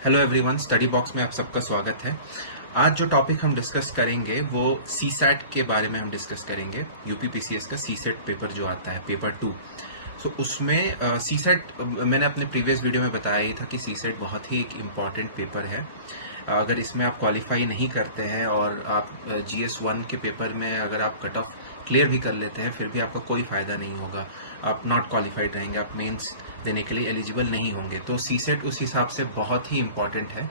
Hello everyone, study box में आप सबका स्वागत है। आज जो टॉपिक हम डिस्कस करेंगे वो सीसैट के बारे में हम डिस्कस करेंगे। यूपीपीसीएस का सीसैट पेपर जो आता है, पेपर 2। सो उसमें सीसैट मैंने अपने प्रीवियस वीडियो में बताया ही था कि सीसैट बहुत ही एक इम्पॉर्टेंट पेपर है। अगर इसमें आप क्वालिफाई नहीं करते हैं और आप GS1 के पेपर में अगर आप कट ऑफ क्लियर भी कर लेते हैं, फिर भी आपका कोई फ़ायदा नहीं होगा। आप नॉट क्वालिफाइड रहेंगे, आप मेंस देने के लिए एलिजिबल नहीं होंगे। तो सीसेट उस हिसाब से बहुत ही इम्पॉर्टेंट है,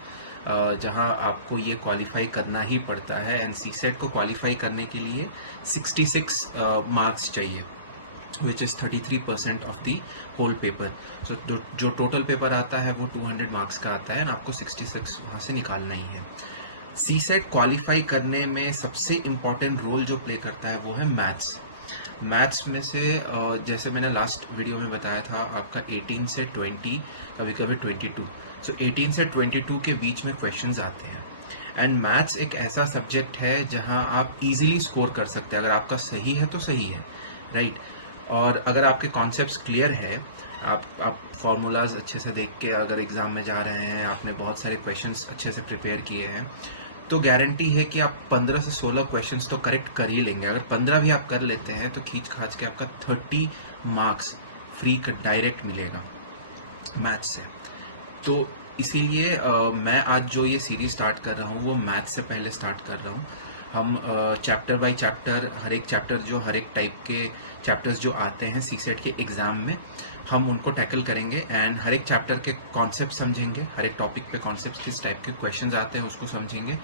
जहां आपको ये क्वालिफाई करना ही पड़ता है। एंड सीसेट को क्वालिफाई करने के लिए 66 मार्क्स चाहिए, which is 33% of the whole paper. So जो टोटल पेपर आता है वो 200 मार्क्स का आता है, एंड आपको 66 वहाँ से निकालना ही है। सीसेट क्वालिफाई करने में सबसे इम्पॉर्टेंट रोल जो प्ले करता है वो है मैथ्स। मैथ्स में से जैसे मैंने लास्ट वीडियो में बताया था, आपका 18 से 20, कभी कभी 22, सो 18 से 22 के बीच में क्वेश्चंस आते हैं। एंड मैथ्स एक ऐसा सब्जेक्ट है जहां आप इजीली स्कोर कर सकते हैं। अगर आपका सही है तो सही है, राइट। और अगर आपके कॉन्सेप्ट्स क्लियर है, आप फार्मूलाज अच्छे से देख के अगर एग्ज़ाम में जा रहे हैं, आपने बहुत सारे क्वेश्चंस अच्छे से प्रिपेयर किए हैं, तो गारंटी है कि आप 15 से 16 क्वेश्चंस तो करेक्ट कर ही लेंगे। अगर 15 भी आप कर लेते हैं तो खींच खाच के आपका 30 मार्क्स फ्री का डायरेक्ट मिलेगा मैथ्स से। तो इसीलिए मैं आज जो ये सीरीज स्टार्ट कर रहा हूँ वो मैथ्स से पहले स्टार्ट कर रहा हूँ। हम चैप्टर बाय चैप्टर, हर एक चैप्टर जो हर एक टाइप के चैप्टर्स जो आते हैं सीसेट के एग्ज़ाम में, हम उनको टैकल करेंगे। एंड हर एक चैप्टर के कॉन्सेप्ट समझेंगे, हर एक टॉपिक पे कॉन्सेप्ट किस टाइप के क्वेश्चंस आते हैं उसको समझेंगे,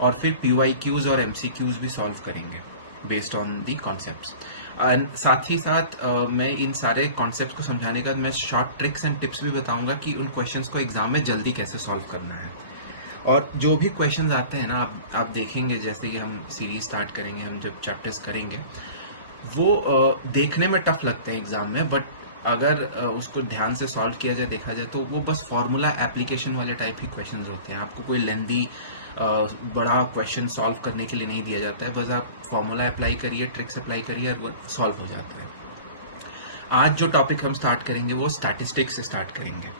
और फिर PYQs और MCQs भी सॉल्व करेंगे based on the concepts. And साथ ही साथ मैं इन सारे कॉन्सेप्ट्स को समझाने के बाद मैं शॉर्ट ट्रिक्स एंड टिप्स भी बताऊंगा कि उन क्वेश्चंस को एग्जाम में जल्दी कैसे सॉल्व करना है। और जो भी क्वेश्चंस आते हैं ना, आप देखेंगे जैसे कि हम सीरीज स्टार्ट करेंगे, हम जब चैप्टर्स करेंगे, वो देखने में टफ लगते हैं एग्जाम में, बट अगर उसको ध्यान से सॉल्व किया जाए, देखा जाए, तो वो बस फॉर्मूला एप्लीकेशन वाले टाइप ही क्वेश्चंस होते हैं। आपको कोई लेंदी बड़ा क्वेश्चन सॉल्व करने के लिए नहीं दिया जाता है, बस आप फॉर्मूला अप्लाई करिए, ट्रिक्स अप्लाई करिए और वो सॉल्व हो जाता है। आज जो टॉपिक हम स्टार्ट करेंगे वो स्टैटिस्टिक्स से स्टार्ट करेंगे।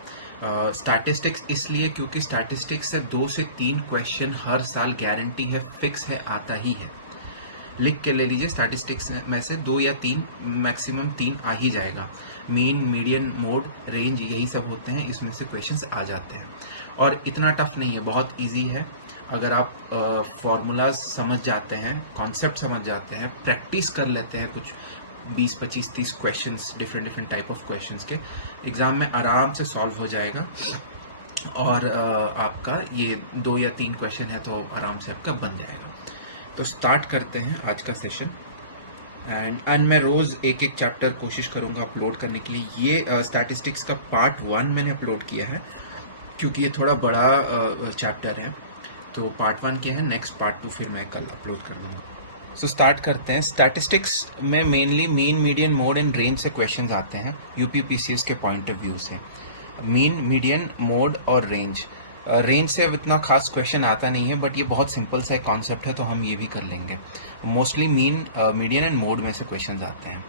स्टैटिस्टिक्स इसलिए क्योंकि स्टैटिस्टिक्स से 2 से 3 क्वेश्चन हर साल गारंटी है, फिक्स है, आता ही है। लिख के ले लीजिए, स्टैटिस्टिक्स में से 2 या 3, मैक्सिमम 3 आ ही जाएगा। मीन, मीडियन, मोड, रेंज, यही सब होते हैं, इसमें से क्वेश्चंस आ जाते हैं। और इतना टफ नहीं है, बहुत इजी है। अगर आप फॉर्मूलाज समझ जाते हैं, कॉन्सेप्ट समझ जाते हैं, प्रैक्टिस कर लेते हैं कुछ 20, 25, 30 questions, different type of questions के, एग्ज़ाम में आराम से सॉल्व हो जाएगा। और आपका ये 2 या 3 क्वेश्चन है तो आराम से आपका बन जाएगा। तो स्टार्ट करते हैं आज का सेशन। एंड मैं रोज़ एक एक चैप्टर कोशिश करूँगा अपलोड करने के लिए। ये स्टैटिस्टिक्स का पार्ट 1 मैंने अपलोड किया है, क्योंकि ये थोड़ा बड़ा चैप्टर है। तो पार्ट 1 किया है, नेक्स्ट पार्ट 2 फिर मैं कल अपलोड कर दूँगा। सो स्टार्ट करते हैं। स्टैटिस्टिक्स में mainly mean, median, mode and range से क्वेश्चंस आते हैं यूपीपीसीएस के पॉइंट ऑफ व्यू से। मीन, मीडियन, मोड और रेंज। रेंज से इतना खास क्वेश्चन आता नहीं है, बट ये बहुत सिंपल सा एक कॉन्सेप्ट है, तो हम ये भी कर लेंगे। Mostly mean, median and mode में से क्वेश्चंस आते हैं।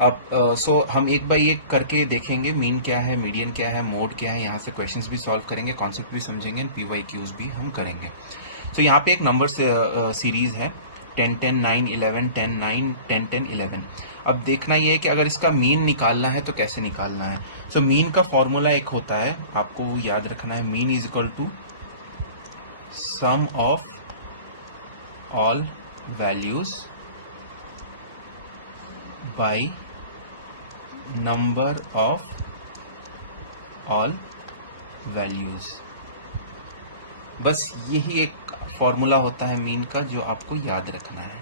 अब सो हम एक बार एक करके देखेंगे, मीन क्या है, मीडियन क्या है, मोड क्या है। यहाँ से क्वेश्चंस भी सॉल्व करेंगे, कॉन्सेप्ट भी समझेंगे, एंड PYQs भी हम करेंगे। सो यहाँ पे एक नंबर सीरीज है 10, 10, 9, 11, 10, 9, 10, 10, 11। अब देखना ये है कि अगर इसका मीन निकालना है तो कैसे निकालना है। सो मीन का फॉर्मूला एक होता है, आपको याद रखना है, mean is equal to sum of all values by number of all values. बस यही एक फॉर्मूला होता है मीन का, जो आपको याद रखना है।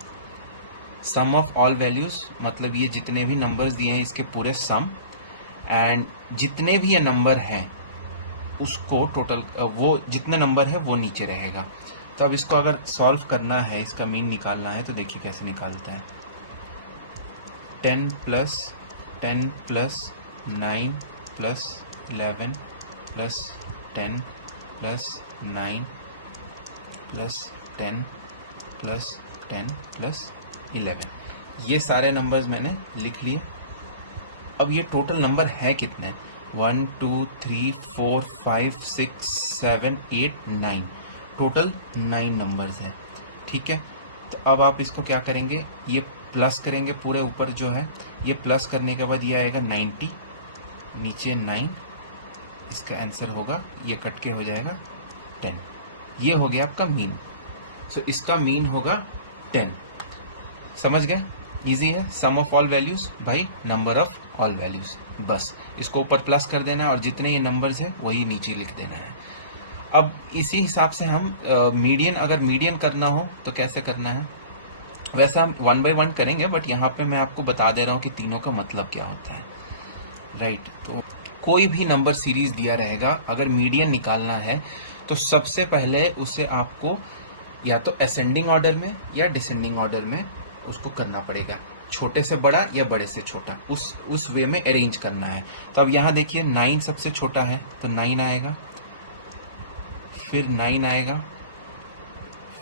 सम ऑफ ऑल वैल्यूज मतलब ये जितने भी नंबर्स दिए हैं इसके पूरे सम, एंड जितने भी ये नंबर हैं उसको टोटल, वो जितने नंबर है वो नीचे रहेगा। तो अब इसको अगर सॉल्व करना है, इसका मीन निकालना है, तो देखिए कैसे निकालते हैं। 10 plus 10 plus 9 plus 11 plus 10 plus 9 plus 10 plus 10 plus 11, ये सारे नंबर्स मैंने लिख लिए। अब ये टोटल नंबर है कितने, 1 2 3 4 5 6 7 8 9, टोटल 9 नंबर्स है। ठीक है, तो अब आप इसको क्या करेंगे, ये प्लस करेंगे पूरे ऊपर जो है, ये प्लस करने के बाद ये आएगा 90, नीचे 9, इसका आंसर होगा, ये कट के हो जाएगा 10। ये हो गया आपका मीन। सो इसका मीन होगा 10। समझ गए? इजी है। Sum of all values by number of all values, बस इसको ऊपर प्लस कर देना है और जितने ये नंबर्स है वही नीचे लिख देना है। अब इसी हिसाब से हम मीडियन, अगर मीडियन करना हो तो कैसे करना है, वैसा हम 1 बाय 1 करेंगे, बट यहाँ पे मैं आपको बता दे रहा हूँ कि तीनों का मतलब क्या होता है। राइट, तो कोई भी नंबर सीरीज दिया रहेगा, अगर मीडियन निकालना है तो सबसे पहले उसे आपको या तो असेंडिंग ऑर्डर में या डिसेंडिंग ऑर्डर में उसको करना पड़ेगा, छोटे से बड़ा या बड़े से छोटा, उस वे में अरेंज करना है। तो अब यहाँ देखिए 9 सबसे छोटा है तो 9 आएगा, फिर 9 आएगा,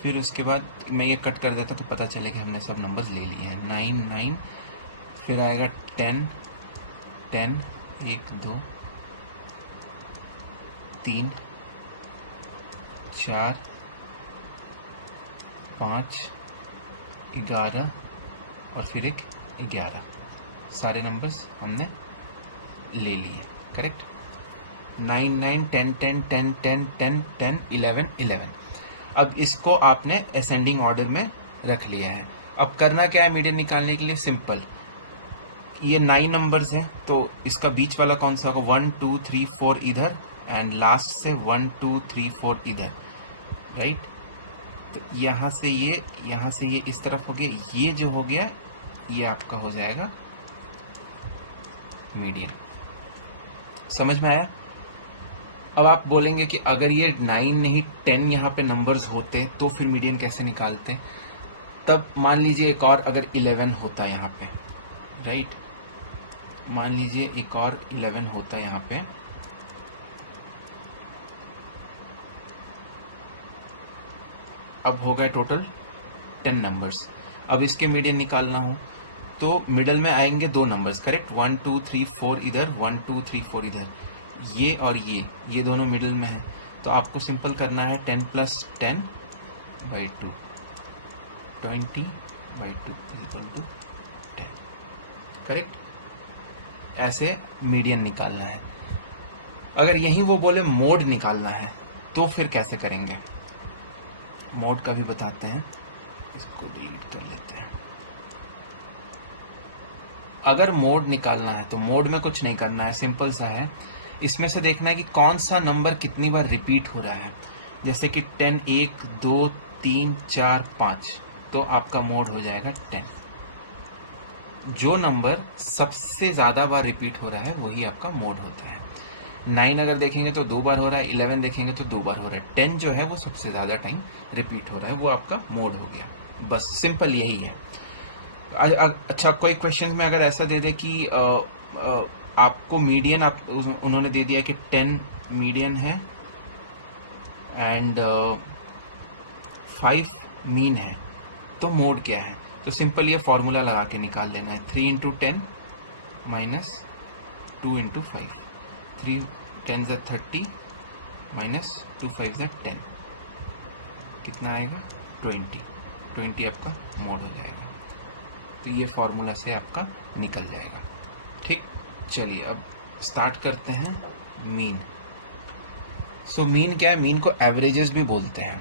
फिर उसके बाद मैं ये कट कर देता तो पता चले कि हमने सब नंबर्स ले लिए हैं। 9 9, फिर आएगा 10 10, 1 2 3 4 5 11 और फिर एक 11, सारे नंबर्स हमने ले लिए। करेक्ट, 9 9 10 10 10 10 10 10 11 11। अब इसको आपने असेंडिंग ऑर्डर में रख लिया है। अब करना क्या है मीडियन निकालने के लिए, सिंपल, ये 9 नंबर्स हैं तो इसका बीच वाला कौन सा होगा, 1 2 3 4 इधर एंड लास्ट से 1 2 3 4 इधर। राइट, तो यहाँ से ये इस तरफ हो गया, ये जो हो गया ये आपका हो जाएगा मीडियन। समझ में आया? अब आप बोलेंगे कि अगर ये 9 नहीं 10 यहाँ पे नंबर्स होते तो फिर मीडियन कैसे निकालते? तब मान लीजिए एक और अगर 11 होता यहाँ पे, राइट, मान लीजिए एक और 11 होता यहाँ पे, अब हो गए टोटल 10 नंबर्स। अब इसके मीडियन निकालना हो तो मिडल में आएंगे 2 नंबर्स, करेक्ट, 1 2 3 4 इधर, 1 2 3 4 इधर, ये और ये दोनों मिडल में है। तो आपको सिंपल करना है 10 + 10 / 2, 20 / 2 = 10। करेक्ट, ऐसे मीडियन निकालना है। अगर यही वो बोले मोड निकालना है तो फिर कैसे करेंगे, मोड का भी बताते हैं, इसको डिलीट कर लेते हैं। अगर मोड निकालना है तो मोड में कुछ नहीं करना है, सिंपल सा है, इसमें से देखना है कि कौन सा नंबर कितनी बार रिपीट हो रहा है। जैसे कि 10 1 2 3 4 5, तो आपका मोड हो जाएगा 10। जो नंबर सबसे ज़्यादा बार रिपीट हो रहा है वही आपका मोड होता है। 9 अगर देखेंगे तो 2 बार हो रहा है, 11 देखेंगे तो 2 बार हो रहा है, 10 जो है वो सबसे ज़्यादा टाइम रिपीट हो रहा है, वो आपका मोड हो गया। बस सिंपल यही है। अच्छा, कोई क्वेश्चन में अगर ऐसा दे दे कि आपको मीडियन, उन्होंने दे दिया कि 10 मीडियन है एंड 5 मीन है, तो मोड क्या है? तो सिंपल ये फॉर्मूला लगा के निकाल लेना है, 3 × 10 - 2 × 5, 3 10 = 30 - 2 5 = 10, कितना आएगा 20 आपका मोड हो जाएगा। तो ये फॉर्मूला से आपका निकल जाएगा। ठीक, चलिए अब स्टार्ट करते हैं मीन। सो मीन क्या है? मीन को एवरेजेस भी बोलते हैं,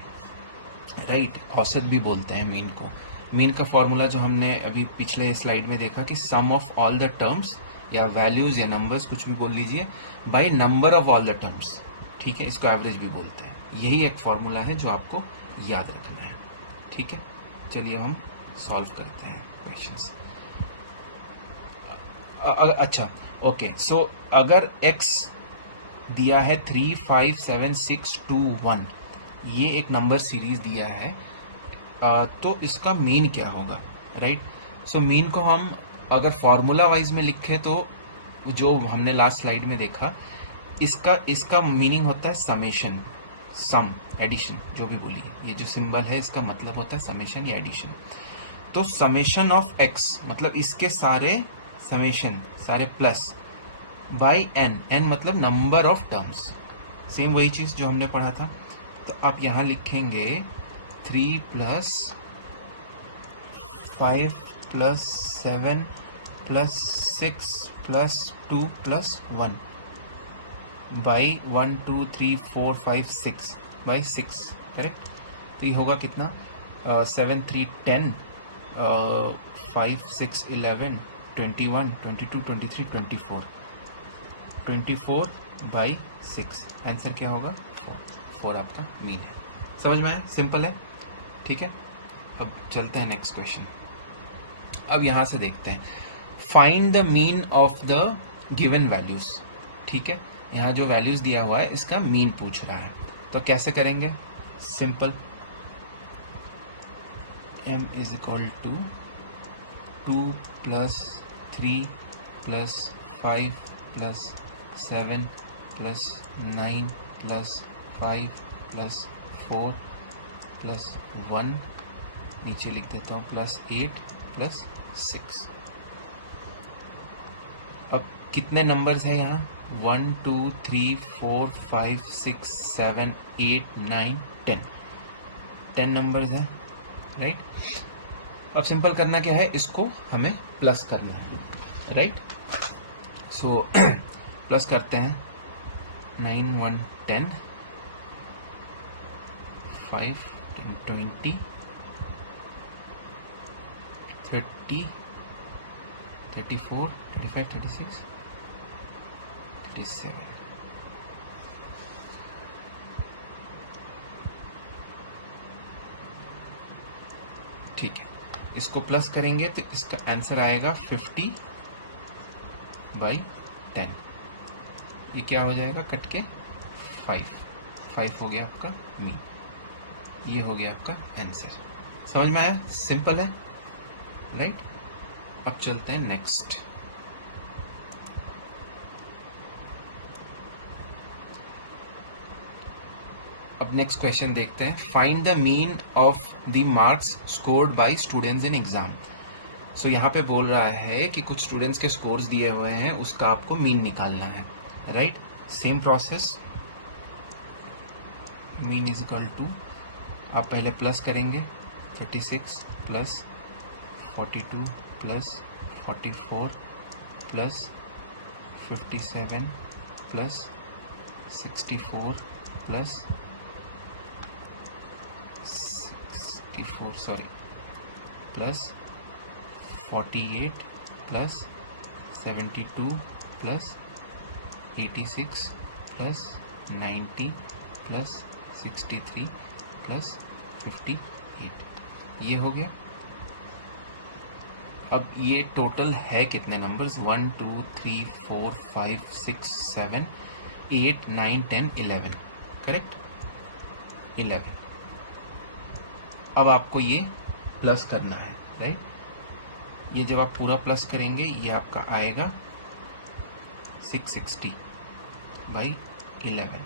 राइट, औसत भी बोलते हैं मीन को। मीन का फॉर्मूला जो हमने अभी पिछले स्लाइड में देखा कि सम ऑफ ऑल द टर्म्स या वैल्यूज या नंबर्स, कुछ भी बोल लीजिए, bye number of all the terms. ठीक है, इसको एवरेज भी बोलते हैं। यही एक फॉर्मूला है जो आपको याद रखना है। ठीक है, चलिए हम सॉल्व करते हैं क्वेश्चंस। अच्छा, ओके, सो अगर x दिया है 3 5 7 6 2 1, ये एक नंबर सीरीज दिया है, तो इसका मीन क्या होगा, राइट? सो मीन को हम अगर फॉर्मूला वाइज में लिखें तो जो हमने लास्ट स्लाइड में देखा, इसका मीनिंग होता है समेशन, सम, एडिशन, जो भी बोलिए, ये जो सिंबल है इसका मतलब होता है समेशन या एडिशन। तो समेशन ऑफ x मतलब इसके सारे समेशन, सारे प्लस बाई एन, एन मतलब नंबर ऑफ टर्म्स, सेम वही चीज़ जो हमने पढ़ा था। तो आप यहाँ लिखेंगे 3 plus 5 plus 7 plus 6 plus 2 plus 1 by 1 2 3 4 5 6 by 6, correct. तो ये होगा कितना, 7 3 10, 5 6 11 21 22 23 24, 24 बाई 6, आंसर क्या होगा 4, 4 आपका मीन है। समझ में आया, सिंपल है, ठीक है। अब चलते हैं नेक्स्ट क्वेश्चन। अब यहाँ से देखते हैं, find the mean of the given values, ठीक है। यहाँ जो वैल्यूज दिया हुआ है इसका मीन पूछ रहा है, तो कैसे करेंगे, simple, m is equal to 2 plus 3 plus 5 plus 7 plus 9 plus 5 plus 4 plus 1, नीचे लिख देता हूँ प्लस 8 प्लस 6। अब कितने नंबर्स हैं यहाँ, 1 2 3 4 5 6 7 8 9 10, 10 नंबर्स हैं, राइट। अब सिंपल करना क्या है, इसको हमें प्लस करना है, राइट। सो प्लस करते हैं, 9 1 10, 5 10 20 30 34 35 36 37, ठीक है। इसको प्लस करेंगे तो इसका आंसर आएगा 50 बाई 10, ये क्या हो जाएगा, कट के 5, 5 हो गया आपका मीन, ये हो गया आपका आंसर। समझ में आया, सिंपल है, राइट। अब चलते हैं नेक्स्ट। अब नेक्स्ट क्वेश्चन देखते हैं, find the mean of the marks scored by students in exam. So यहाँ पे बोल रहा है कि कुछ स्टूडेंट्स के स्कोर्स दिए हुए हैं, उसका आपको मीन निकालना है, right. Same process, mean is equal to, आप पहले प्लस करेंगे, 36 plus 42 plus 44 plus 57 plus 64 plus 64 sorry plus 48 plus 72 plus 86 plus 90 plus 63 plus 58, ये हो गया। अब ये टोटल है कितने नंबर्स, 1 2 3 4 5 6 7 8 9 10 11, करेक्ट, 11। अब आपको ये प्लस करना है, राइट। ये जब आप पूरा प्लस करेंगे ये आपका आएगा 660 बाई 11,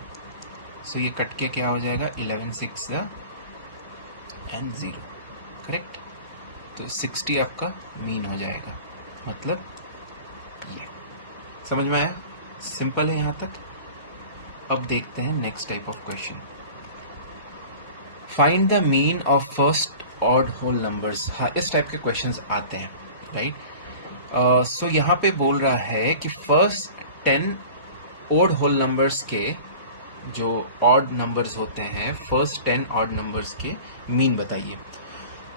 सो ये कट के क्या हो जाएगा, 11 6 एंड 0, करेक्ट। तो 60 आपका मीन हो जाएगा, मतलब ये। समझ में आया, सिंपल है यहाँ तक। अब देखते हैं next type of question, find the mean of first odd whole numbers. हाँ, इस टाइप के क्वेश्चंस आते हैं, राइट। सो यहाँ पे बोल रहा है कि फर्स्ट 10 ऑड होल नंबर्स के, जो ऑड नंबर्स होते हैं, फर्स्ट 10 ऑड नंबर्स के मीन बताइए।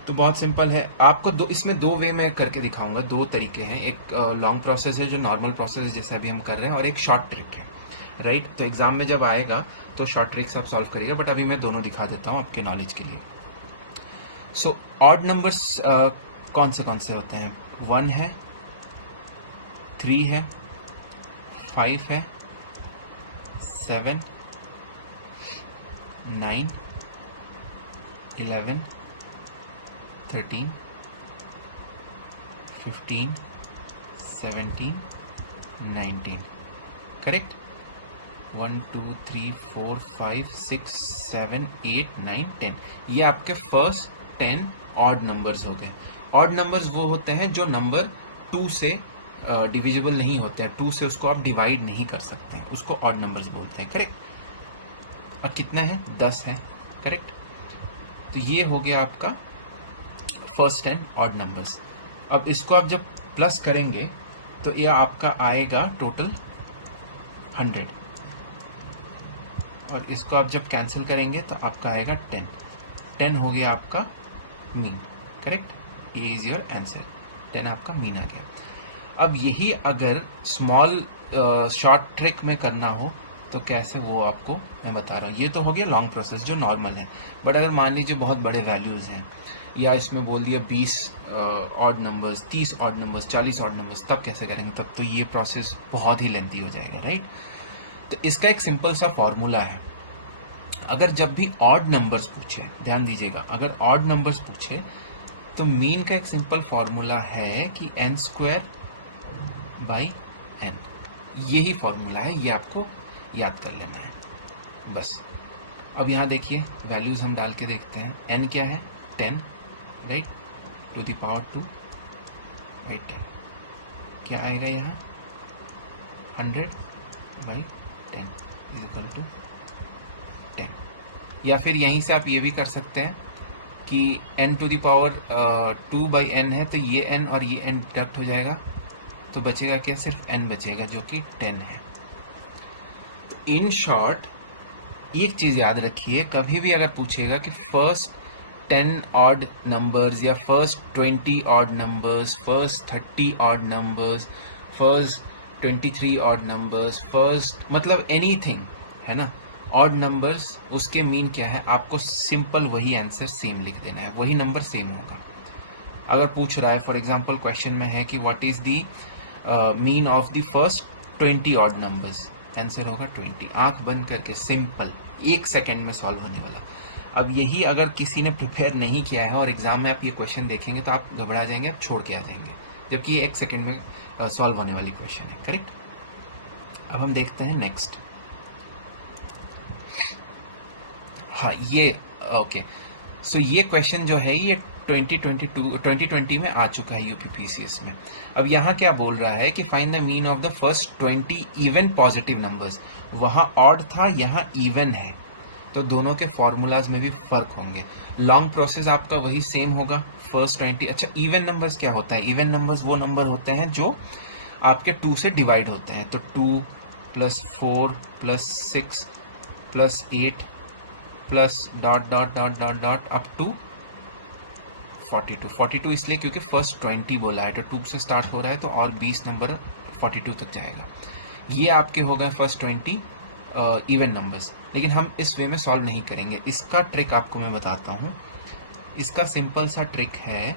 तो बहुत सिंपल है, आपको इसमें दो वे में करके दिखाऊंगा, दो तरीके हैं। एक लॉन्ग प्रोसेस है जो नॉर्मल प्रोसेस है जैसे अभी हम कर रहे हैं, और एक शॉर्ट ट्रिक है, राइट। तो एग्जाम में जब आएगा तो शॉर्ट ट्रिक्स आप सॉल्व करिएगा, बट अभी मैं दोनों दिखा देता हूँ आपके नॉलेज के लिए। सो ऑड नंबर्स कौन से होते हैं, 1 है, 3 है, 5 है, 7 9 11 13 15 17 19, करेक्ट। 1 2 3 4 5 6 7 8 9 10, ये आपके फर्स्ट 10 ऑड नंबर्स हो गए। ऑड नंबर्स वो होते हैं जो नंबर 2 से डिविजिबल नहीं होते हैं, 2 से उसको आप डिवाइड नहीं कर सकते हैं, उसको ऑड नंबर्स बोलते हैं, करेक्ट। और कितना है, 10 है, करेक्ट। तो ये हो गया आपका फर्स्ट 10 ऑड नंबर्स। अब इसको आप जब प्लस करेंगे तो ये आपका आएगा टोटल 100, और इसको आप जब कैंसिल करेंगे तो आपका आएगा 10 हो गया आपका मीन, करेक्ट। ये इज योर आंसर, 10 आपका मीन आ गया। अब यही अगर स्मॉल शॉर्ट ट्रिक में करना हो तो कैसे, वो आपको मैं बता रहा हूँ। ये तो हो गया लॉन्ग प्रोसेस जो नॉर्मल है, बट अगर मान लीजिए बहुत बड़े वैल्यूज़ हैं, या इसमें बोल दिया 20 odd numbers, 30 odd numbers, 40 odd numbers, तब कैसे करेंगे? तब तो ये प्रोसेस बहुत ही लेंथी हो जाएगा, राइट। तो इसका एक सिंपल सा फॉर्मूला है। अगर जब भी ऑड नंबर्स पूछे, ध्यान दीजिएगा, अगर ऑड नंबर्स पूछे तो मीन का एक सिंपल फॉर्मूला है कि n² बाई n, यही फॉर्मूला है, ये आपको याद कर लेना है बस। अब यहाँ देखिए वैल्यूज हम डाल के देखते हैं। n क्या है, 10, right, to the power 2 by 10। क्या आएगा यहाँ, 100 बाई 10 इज इक्वल टू 10। या फिर यहीं से आप ये भी कर सकते हैं कि n to the power 2 by n है, तो ये n और ये n डिडक्ट हो जाएगा, तो बचेगा क्या, सिर्फ n बचेगा जो कि 10 है। तो इन शॉर्ट एक चीज़ याद रखिए, कभी भी अगर पूछेगा कि फर्स्ट 10 ऑड नंबर्स या first 20 odd numbers, first 30 odd numbers, first 23 odd numbers, first मतलब एनीथिंग है ना, ऑड नंबर्स, उसके मीन क्या है, आपको सिंपल वही आंसर सेम लिख देना है, वही नंबर सेम होगा। अगर पूछ रहा है फॉर एग्जांपल क्वेश्चन में है कि what is the mean of the first 20 odd numbers, answer होगा 20। आंख बंद करके सिंपल 1 सेकेंड में सॉल्व होने वाला। अब यही अगर किसी ने प्रिपेयर नहीं किया है और एग्जाम में आप ये क्वेश्चन देखेंगे तो आप घबरा जाएंगे, आप छोड़ के आ जाएंगे, जबकि ये 1 सेकेंड में सॉल्व होने वाली क्वेश्चन है, करेक्ट। अब हम देखते हैं नेक्स्ट। हाँ ये ओके, सो ये क्वेश्चन जो है ये 2020 में आ चुका है यूपीपीसीएस में। अब यहाँ क्या बोल रहा है कि find the mean of the first 20 even positive numbers. वहाँ ऑड था, यहाँ इवन है, तो दोनों के फॉर्मूलाज में भी फर्क होंगे। लॉन्ग प्रोसेस आपका वही सेम होगा, फर्स्ट 20। अच्छा, इवन नंबर्स क्या होता है? इवन नंबर्स वो नंबर होते हैं जो आपके 2 से डिवाइड होते हैं, तो 2 + 4 + 6 + 8 plus dot dot dot dot dot up to 42 इसलिए क्योंकि फर्स्ट 20 बोला है, तो 2 से स्टार्ट हो रहा है, तो और 20 नंबर 42 तक जाएगा। ये आपके हो गए फर्स्ट 20 इवन नंबर्स। लेकिन हम इस वे में सॉल्व नहीं करेंगे, इसका ट्रिक आपको मैं बताता हूँ। इसका सिंपल सा ट्रिक है,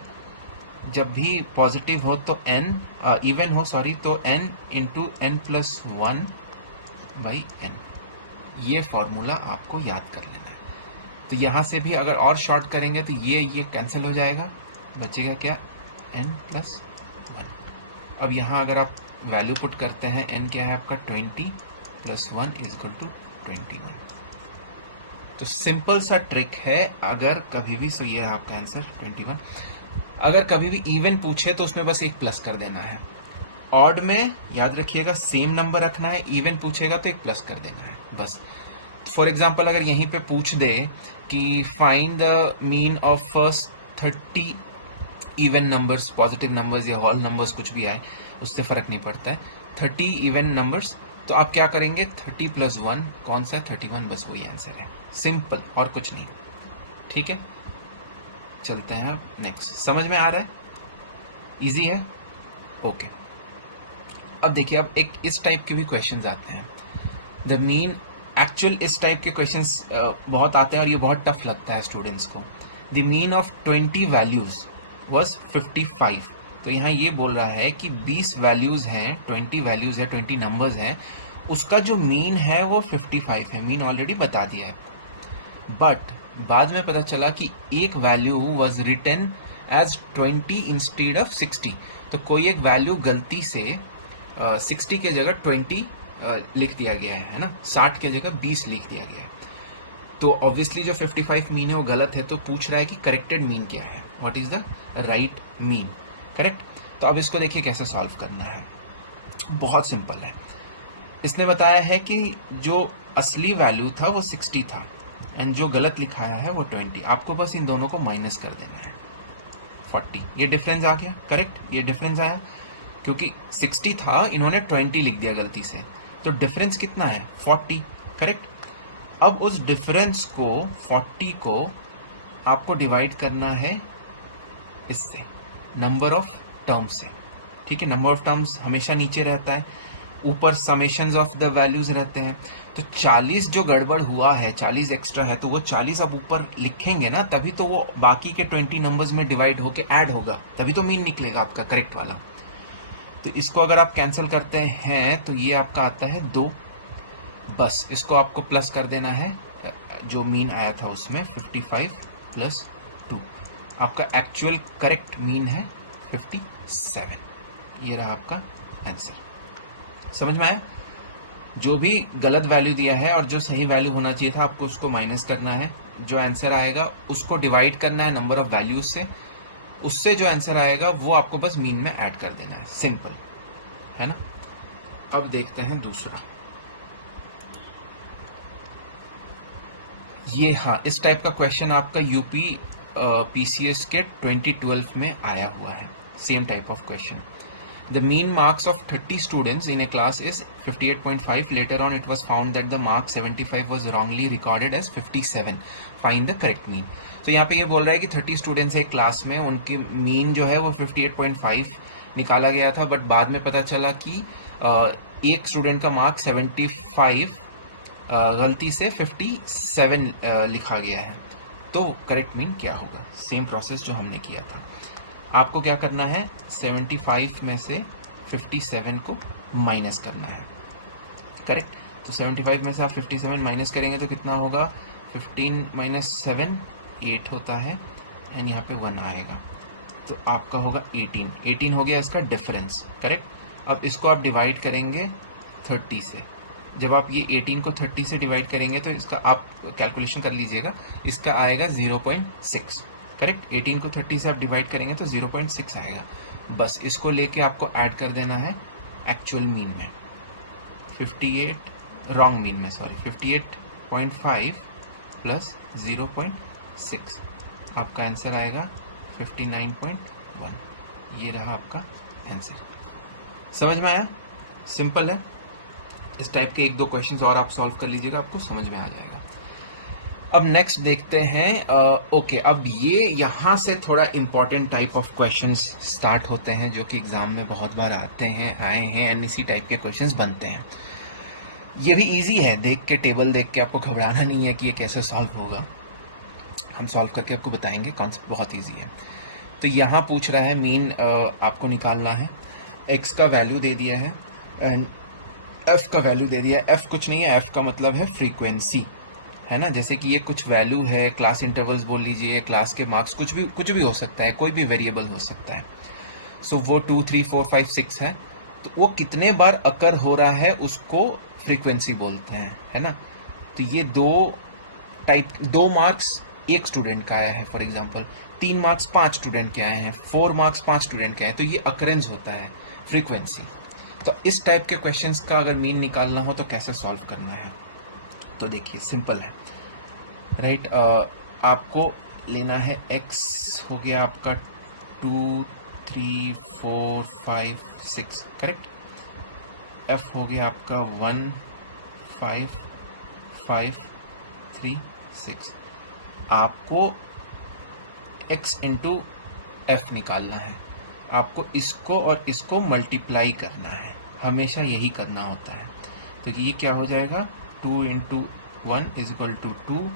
जब भी पॉजिटिव हो तो n इवन हो सॉरी, तो n into n+1 by n, ये फॉर्मूला आपको याद कर लेना है। तो यहाँ से भी अगर और शॉर्ट करेंगे तो ये कैंसिल हो जाएगा, बचेगा क्या, n+1। अब यहाँ अगर आप वैल्यू पुट करते हैं, n क्या है आपका 20 + 1 = 21। तो सिंपल सा ट्रिक है, अगर कभी भी, सो ये है आपका आंसर 21। अगर कभी भी इवन पूछे तो उसमें बस एक प्लस कर देना है। ऑड में याद रखिएगा सेम नंबर रखना है, इवन पूछेगा तो एक प्लस कर देना है बस। फॉर एग्जाम्पल अगर यहीं पे पूछ दे कि find the mean of first 30 even numbers, positive numbers या होल नंबर्स, कुछ भी आए उससे फर्क नहीं पड़ता है, 30 इवन नंबर्स, तो आप क्या करेंगे, 30 + 1 कौन सा, 31, बस वही आंसर है, सिंपल, और कुछ नहीं। ठीक है, चलते हैं अब नेक्स्ट। समझ में आ रहा है, इजी है, ओके। अब देखिए, अब एक इस टाइप के भी क्वेश्चंस आते हैं, द मीन। एक्चुअल इस टाइप के क्वेश्चंस बहुत आते हैं और ये बहुत टफ लगता है स्टूडेंट्स को। The mean of 20 values was 55। तो यहाँ ये बोल रहा है कि 20 वैल्यूज हैं, 20 वैल्यूज है, 20 नंबर्स हैं, उसका जो मीन है वो 55 है। मीन ऑलरेडी बता दिया है, बट बाद में पता चला कि एक value was written as 20 instead of 60। तो कोई एक वैल्यू गलती से 60 के जगह 20 लिख दिया गया है ना, 60 के जगह 20 लिख दिया गया है। तो ऑब्वियसली जो 55 मीन है वो गलत है, तो पूछ रहा है कि करेक्टेड मीन क्या है, what is the right mean, correct. तो अब इसको देखिए कैसे सॉल्व करना है। बहुत सिंपल है। इसने बताया है कि जो असली वैल्यू था वो 60 था एंड जो गलत लिखाया है वो 20। आपको बस इन दोनों को माइनस कर देना है 40। ये डिफरेंस आ गया, करेक्ट, ये डिफरेंस आया क्योंकि 60 था, इन्होंने 20 लिख दिया गलती से, तो डिफरेंस कितना है 40, करेक्ट। अब उस डिफरेंस को 40 को आपको डिवाइड करना है इससे, नंबर ऑफ टर्म्स से, ठीक है। नंबर ऑफ टर्म्स हमेशा नीचे रहता है, ऊपर समेशंस ऑफ द वैल्यूज रहते हैं। तो 40 जो गड़बड़ हुआ है, 40 एक्स्ट्रा है, तो वो 40 अब ऊपर लिखेंगे ना, तभी तो वो बाकी के 20 नंबर्स में डिवाइड होके ऐड होगा, तभी तो मीन निकलेगा आपका करेक्ट वाला। तो इसको अगर आप कैंसिल करते हैं तो ये आपका आता है 2। बस इसको आपको प्लस कर देना है, जो मीन आया था उसमें 55 प्लस 2, आपका एक्चुअल करेक्ट मीन है 57। ये रहा आपका आंसर। समझ में आया? जो भी गलत वैल्यू दिया है और जो सही वैल्यू होना चाहिए था, आपको उसको माइनस करना है, जो आंसर आएगा उसको डिवाइड करना है नंबर ऑफ वैल्यूज से, उससे जो आंसर आएगा वो आपको बस मीन में ऐड कर देना है, सिंपल है ना। अब देखते हैं दूसरा। ये हाँ, इस टाइप का क्वेश्चन आपका यूपी पीसीएस के 2012 में आया हुआ है, same type of question. The mean marks of 30 students in a class is 58.5. Later on, it was found that the mark 75 was wrongly recorded as 57. Find the correct mean. तो यहाँ पे ये बोल रहा है कि 30 स्टूडेंट्स एक क्लास में, उनकी मीन जो है वो 58.5 निकाला गया था, बट बाद में पता चला कि एक स्टूडेंट का मार्क 75 गलती से 57 लिखा गया है। तो करेक्ट मीन क्या होगा? सेम प्रोसेस जो हमने किया था। आपको क्या करना है, 75 में से 57 को माइनस करना है, करेक्ट। तो 75 में से आप 57 माइनस करेंगे तो कितना होगा, 15 माइनस 7 8 होता है, एंड यहाँ पे 1 आएगा, तो आपका होगा 18 हो गया इसका डिफरेंस, करेक्ट। अब इसको आप डिवाइड करेंगे 30 से। जब आप ये 18 को 30 से डिवाइड करेंगे तो इसका आप कैलकुलेशन कर लीजिएगा, इसका आएगा 0.6, करेक्ट। 18 को 30 से आप डिवाइड करेंगे तो 0.6 आएगा। बस इसको लेके आपको ऐड कर देना है एक्चुअल मीन में, 58.5 प्लस 0.6, आपका आंसर आएगा 59.1। ये रहा आपका आंसर। समझ में आया? सिंपल है। इस टाइप के 1-2 क्वेश्चंस और आप सॉल्व कर लीजिएगा, आपको समझ में आ जाएगा। अब नेक्स्ट देखते हैं। ओके, अब ये यहाँ से थोड़ा important type of questions start होते हैं, जो कि एग्जाम में बहुत बार आते हैं, आए हैं, एंड इसी टाइप के क्वेश्चंस बनते हैं। ये भी इजी है, देख के टेबल देख के आपको घबराना नहीं है कि ये कैसे सॉल्व होगा, हम सॉल्व करके आपको बताएंगे। कॉन्सेप्ट बहुत ईजी है। तो यहाँ पूछ रहा है मीन आपको निकालना है, एक्स का वैल्यू दे दिया है एंड एफ का वैल्यू दे दिया है। एफ कुछ नहीं है, एफ का मतलब है फ्रीक्वेंसी, है ना। जैसे कि ये कुछ वैल्यू है, क्लास इंटरवल्स बोल लीजिए, क्लास के मार्क्स, कुछ भी हो सकता है, कोई भी वेरिएबल हो सकता है। सो वो 2 3 4 5 6 है, तो वो कितने बार अकर हो रहा है उसको फ्रीक्वेंसी बोलते हैं, है ना। तो ये 2 मार्क्स एक स्टूडेंट का आया है, फॉर एग्जाम्पल 3 मार्क्स 5 स्टूडेंट के आए हैं, 4 मार्क्स 5 स्टूडेंट के आए हैं, तो ये अकरेंस होता है, फ्रीक्वेंसी। तो इस टाइप के क्वेश्चंस का अगर मीन निकालना हो तो कैसे सॉल्व करना है, तो देखिए सिंपल है, राइट। आपको लेना है x हो गया आपका 2 3 4 5 6, करेक्ट। f हो गया आपका 1 5 5 3 6। आपको x इंटू एफ निकालना है, आपको इसको और इसको मल्टीप्लाई करना है, हमेशा यही करना होता है। तो ये क्या हो जाएगा, 2 into 1 is equal to 2,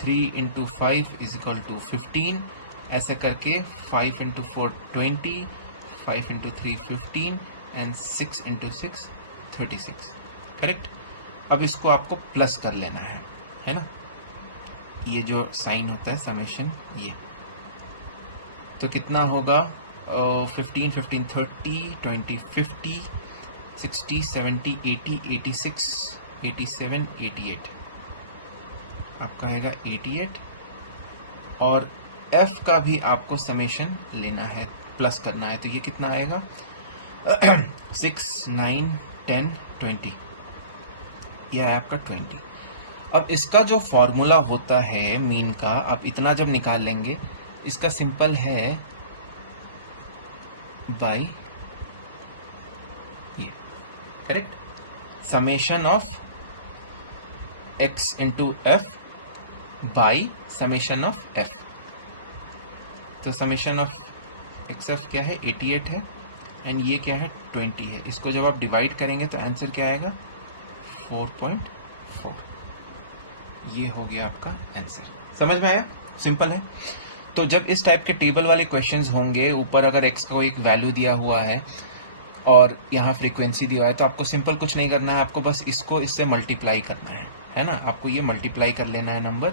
3 into 5 is equal to 15, ऐसे करके 5 into 4 20, 5 into 3 15 and 6 into 6 36, correct. अब इसको आपको प्लस कर लेना है ना, ये जो साइन होता है समेशन, ये तो कितना होगा, 15 15 30 20 50 60 70 80 86 87 88, आपका आएगा 88। और f का भी आपको समेशन लेना है, प्लस करना है, तो ये कितना आएगा, 6, 9, 10, 20, यह है आपका 20। अब इसका जो फॉर्मूला होता है मीन का, आप इतना जब निकाल लेंगे, इसका सिंपल है बाई ये, correct, summation of x into F by summation of f। तो समेशन ऑफ एक्स एफ क्या है, 88 है, एंड ये क्या है, 20 है। इसको जब आप डिवाइड करेंगे तो आंसर क्या आएगा, 4.4। ये हो गया आपका आंसर। समझ में आया, सिंपल है। तो जब इस टाइप के टेबल वाले क्वेश्चंस होंगे, ऊपर अगर x का एक वैल्यू दिया हुआ है और यहाँ फ्रीक्वेंसी दिया है, तो आपको सिंपल कुछ नहीं करना है, आपको बस इसको इससे मल्टीप्लाई करना है ना। आपको ये मल्टीप्लाई कर लेना है नंबर,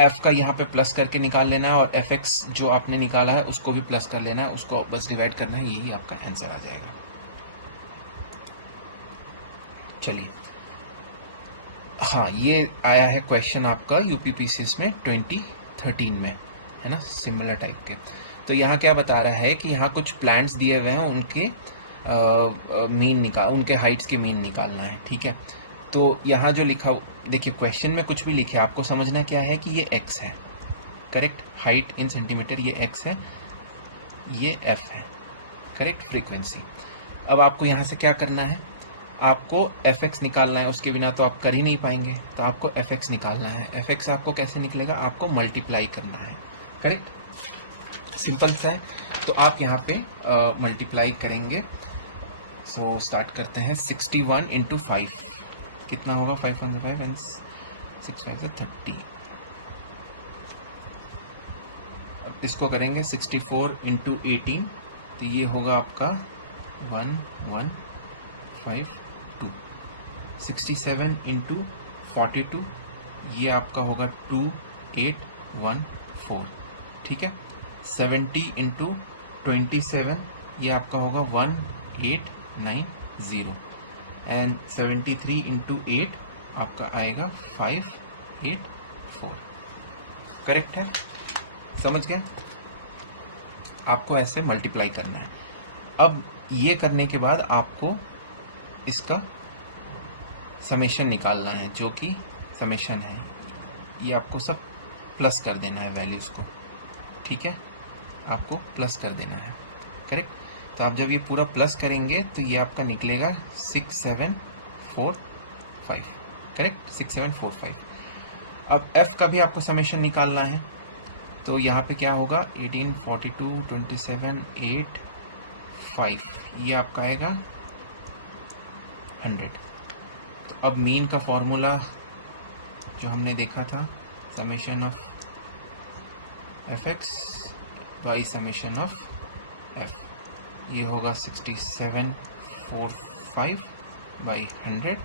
f का यहाँ पे प्लस करके निकाल लेना है, और fx जो आपने निकाला है उसको भी प्लस कर लेना है, उसको बस डिवाइड करना है, यही आपका आंसर आ जाएगा। चलिए, हाँ, ये आया है क्वेश्चन आपका यूपीपीसीएस में 2013 में, है ना, सिमिलर टाइप के। तो यहाँ क्या बता रहा है कि यहाँ कुछ प्लांट्स दिए हुए हैं, उनके उनके हाइट्स की मीन निकालना है, ठीक है। तो यहाँ जो लिखा, देखिए क्वेश्चन में कुछ भी लिखे, आपको समझना क्या है कि ये x है, करेक्ट, हाइट इन सेंटीमीटर, ये x है, ये f है, करेक्ट, फ्रीक्वेंसी। अब आपको यहाँ से क्या करना है, आपको fx निकालना है, उसके बिना तो आप कर ही नहीं पाएंगे, तो आपको fx निकालना है। fx आपको कैसे निकलेगा, आपको मल्टीप्लाई करना है, करेक्ट, सिंपल सा है। तो आप यहाँ पे मल्टीप्लाई करेंगे। सो स्टार्ट करते हैं, 61 इंटू 5 कितना होगा, 5 on 5 एंड 6 5 30। अब इसको करेंगे 64 इंटू 18, तो ये होगा आपका 1152। 67 इंटू 42, ये आपका होगा 2814, ठीक है। 70 इंटू 27, ये आपका होगा 1890, एंड 73 इंटू 8 आपका आएगा 584, करेक्ट है। समझ गए, आपको ऐसे मल्टीप्लाई करना है। अब ये करने के बाद आपको इसका समेशन निकालना है, जो कि समेशन है, ये आपको सब प्लस कर देना है वैल्यूज़ को, ठीक है, आपको प्लस कर देना है, करेक्ट। तो आप जब ये पूरा प्लस करेंगे तो ये आपका निकलेगा 6745, करेक्ट, 6745। अब f का भी आपको समेशन निकालना है, तो यहाँ पे क्या होगा, 18 42 27 8 5, ये आपका आएगा 100। तो अब मीन का फॉर्मूला जो हमने देखा था, summation of fx by summation of f, ये होगा 6745 बाई 100।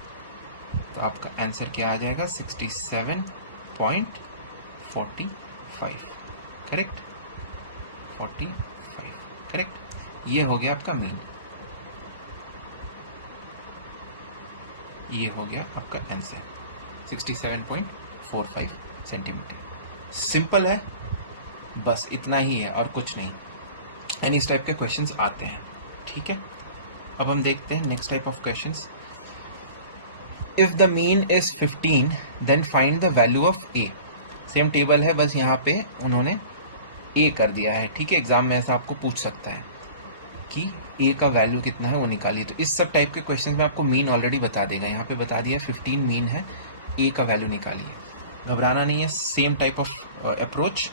तो आपका आंसर क्या आ जाएगा, 67.45, करेक्ट, 45, करेक्ट। ये हो गया आपका मीन, ये हो गया आपका आंसर 67.45 सेंटीमीटर। सिंपल है, बस इतना ही है और कुछ नहीं। एंड इस टाइप के क्वेश्चंस आते हैं, ठीक है। अब हम देखते हैं next type of questions. If the mean is 15 then find the value of A. Same table है, बस यहाँ पे उन्होंने ए कर दिया है, ठीक है। एग्जाम में ऐसा आपको पूछ सकता है कि ए का वैल्यू कितना है, वो निकालिए। तो इस सब टाइप के क्वेश्चन में आपको मीन ऑलरेडी बता देगा, यहाँ पे बता दिया 15 मीन है, ए का वैल्यू निकालिए। घबराना नहीं है, same type of approach,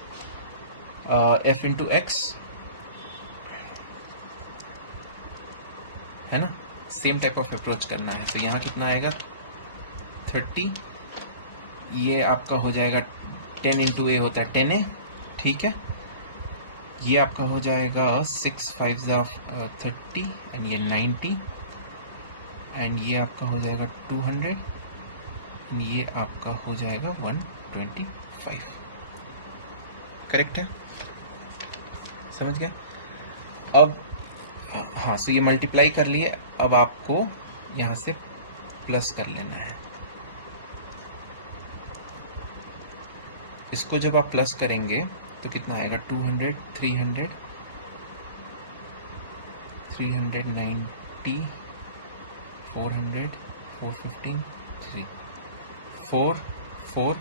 F into x, है ना, सेम टाइप ऑफ अप्रोच करना है। तो यहाँ कितना आएगा, 30, ये आपका हो जाएगा 10 इंटू ए होता है 10a, ठीक है। ये आपका हो जाएगा 6 5 30 एंड ये 90, एंड ये आपका हो जाएगा 200, एंड ये आपका हो जाएगा 125, करेक्ट है, समझ गया। अब हाँ, सो ये मल्टीप्लाई कर लिए, अब आपको यहाँ से प्लस कर लेना है। इसको जब आप प्लस करेंगे तो कितना आएगा, 200 300 390, 400, 415, 3, 4, 4,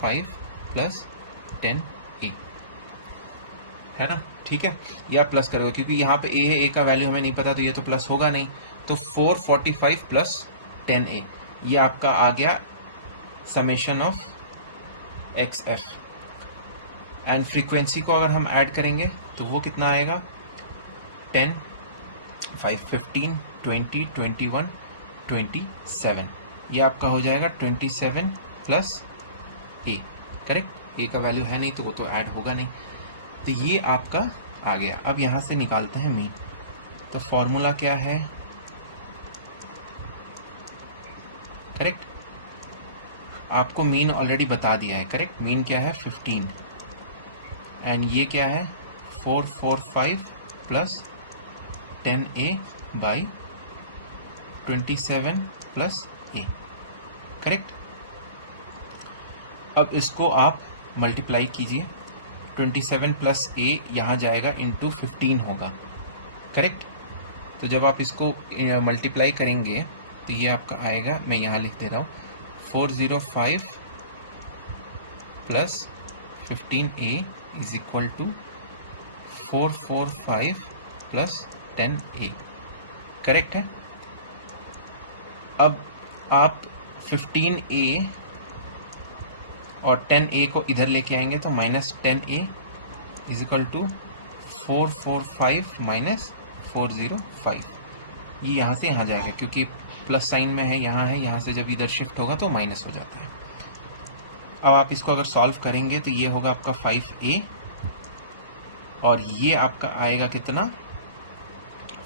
5 प्लस 10A है ना, ठीक है। ये आप प्लस करोगे क्योंकि यहाँ पे ए है, ए का वैल्यू हमें नहीं पता तो ये तो प्लस होगा नहीं, तो 445 प्लस 10A ये आपका आ गया summation of x F. And frequency को अगर हम ऐड करेंगे तो वो कितना आएगा, 10, 5, 15, 20, 21, 27, ये आपका हो जाएगा 27 प्लस ए, करेक्ट। ए का वैल्यू है नहीं तो वो तो ऐड होगा नहीं, तो ये आपका आ गया। अब यहाँ से निकालते हैं मीन, तो फॉर्मूला क्या है, करेक्ट, आपको मीन ऑलरेडी बता दिया है, करेक्ट। मीन क्या है 15 एंड ये क्या है 445 plus 10A by 27 plus A, correct. अब इसको आप मल्टीप्लाई कीजिए, 27 प्लस ए यहाँ जाएगा इंटू 15 होगा, करेक्ट। तो जब आप इसको मल्टीप्लाई करेंगे तो ये आपका आएगा, मैं यहाँ लिख दे रहा हूँ, 405 plus 15A is equal to 445 plus 10A, correct है। अब आप 15A और 10A को इधर लेके आएंगे तो minus 10A is equal to 445 minus 405, ये यहाँ से यहाँ जाएगा क्योंकि प्लस साइन में है, यहाँ से जब इधर शिफ्ट होगा तो माइनस हो जाता है। अब आप इसको अगर सॉल्व करेंगे तो ये होगा आपका 5A और ये आपका आएगा कितना